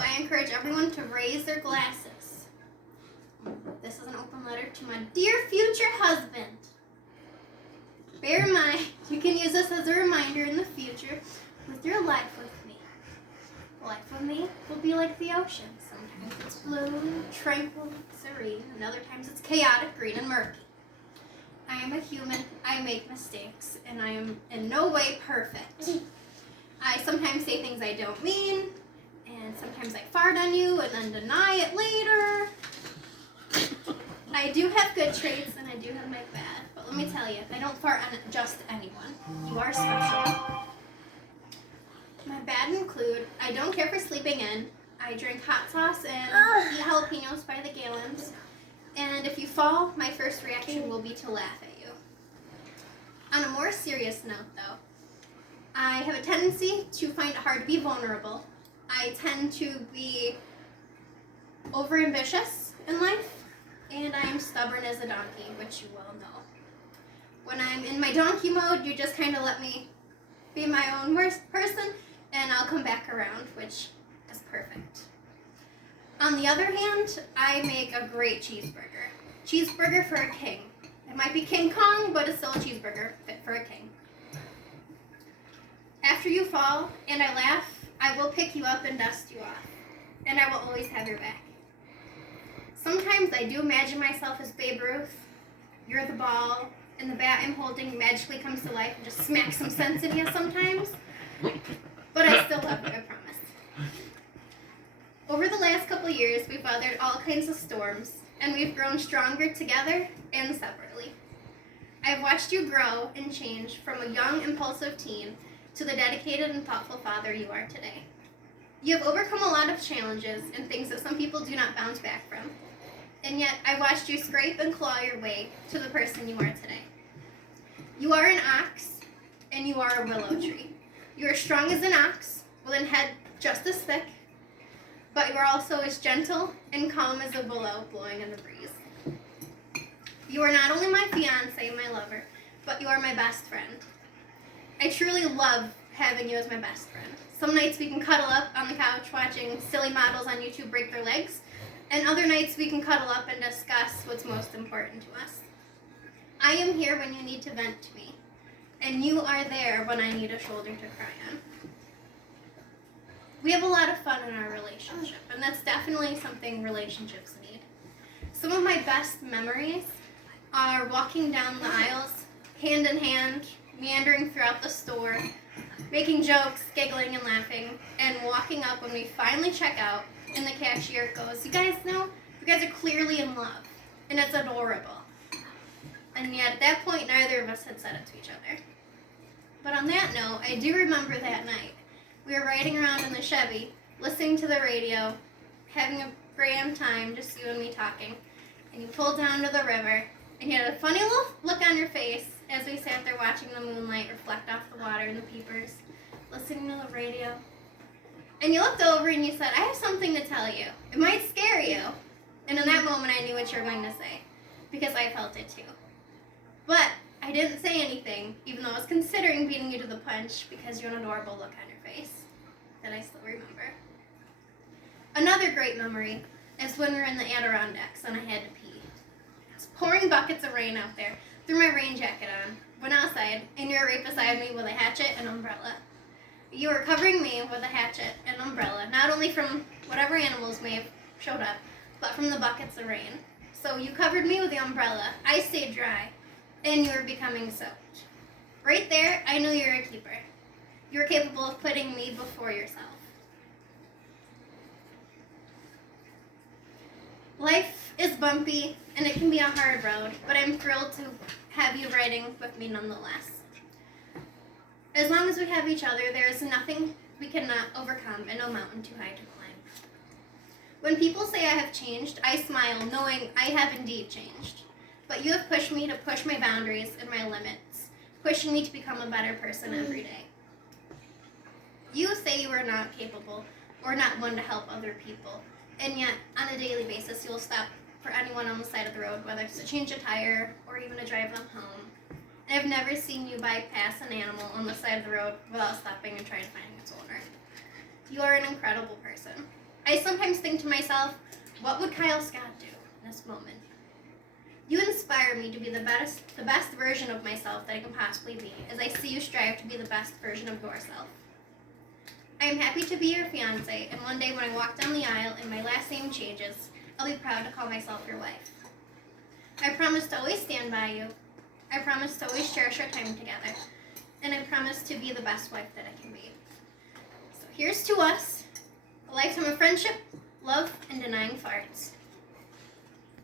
So I encourage everyone to raise their glasses. This is an open letter to my dear future husband. Bear in mind, you can use this as a reminder in the future with your life with me. Life with me will be like the ocean. Sometimes it's blue, tranquil, serene, and other times it's chaotic, green, and murky. I am a human, I make mistakes, and I am in no way perfect. I sometimes say things I don't mean, and sometimes I fart on you and then deny it later. I do have good traits and I do have my bad, but let me tell you, I don't fart on just anyone. You are special. My bad include, I don't care for sleeping in, I drink hot sauce and eat jalapenos by the gallons, and if you fall, my first reaction will be to laugh at you. On a more serious note though, I have a tendency to find it hard to be vulnerable. I tend to be overambitious in life, and I am stubborn as a donkey, which you well know. When I'm in my donkey mode, you just kind of let me be my own worst person, and I'll come back around, which is perfect. On the other hand, I make a great cheeseburger. Cheeseburger for a king. It might be King Kong, but it's still a cheeseburger fit for a king. After you fall and I laugh, I will pick you up and dust you off, and I will always have your back. Sometimes I do imagine myself as Babe Ruth. You're the ball, and the bat I'm holding magically comes to life and just smacks some sense in you sometimes. But I still love you, I promise. Over the last couple of years, we've weathered all kinds of storms, and we've grown stronger together and separately. I've watched you grow and change from a young, impulsive teen to the dedicated and thoughtful father you are today. You have overcome a lot of challenges and things that some people do not bounce back from. And yet, I watched you scrape and claw your way to the person you are today. You are an ox, and you are a willow tree. You are strong as an ox, with a head just as thick, but you are also as gentle and calm as a willow blowing in the breeze. You are not only my fiancé, my lover, but you are my best friend. I truly love having you as my best friend. Some nights we can cuddle up on the couch watching silly models on YouTube break their legs, and other nights we can cuddle up and discuss what's most important to us. I am here when you need to vent to me, and you are there when I need a shoulder to cry on. We have a lot of fun in our relationship, and that's definitely something relationships need. Some of my best memories are walking down the aisles, hand in hand, meandering throughout the store, making jokes, giggling and laughing, and walking up when we finally check out, and the cashier goes, "You guys know, you guys are clearly in love," and it's adorable. And yet at that point, neither of us had said it to each other. But on that note, I do remember that night. We were riding around in the Chevy, listening to the radio, having a grand time, just you and me talking. And you pulled down to the river, and you had a funny little look on your face as we sat there watching the moonlight reflect off the water and the peepers, listening to the radio. And you looked over and you said, "I have something to tell you. It might scare you." And in that moment, I knew what you were going to say, because I felt it too. But I didn't say anything, even though I was considering beating you to the punch, because you had an adorable look on your face that I still remember. Another great memory is when we were in the Adirondacks and I had to pee. It's pouring buckets of rain out there. Threw my rain jacket on, went outside, and you were right beside me with a hatchet and umbrella. You were covering me with a hatchet and umbrella, not only from whatever animals may have showed up, but from the buckets of rain. So you covered me with the umbrella, I stayed dry, and you were becoming soaked. Right there, I knew you were a keeper. You were capable of putting me before yourself. Life is bumpy, and it can be a hard road, but I'm thrilled to have you riding with me nonetheless. As long as we have each other, there is nothing we cannot overcome and no mountain too high to climb. When people say I have changed, I smile, knowing I have indeed changed. But you have pushed me to push my boundaries and my limits, pushing me to become a better person every day. You say you are not capable or not one to help other people, and yet on a daily basis you will stop for anyone on the side of the road, whether it's to change a tire or even to drive them home. And I've never seen you bypass an animal on the side of the road without stopping and trying to find its owner. You are an incredible person. I sometimes think to myself, what would Kyle Scott do in this moment? You inspire me to be the best version of myself that I can possibly be, as I see you strive to be the best version of yourself. I am happy to be your fiance, and one day when I walk down the aisle and my last name changes, I'll be proud to call myself your wife. I promise to always stand by you. I promise to always cherish our time together. And I promise to be the best wife that I can be. So here's to us, a lifetime of friendship, love, and denying farts.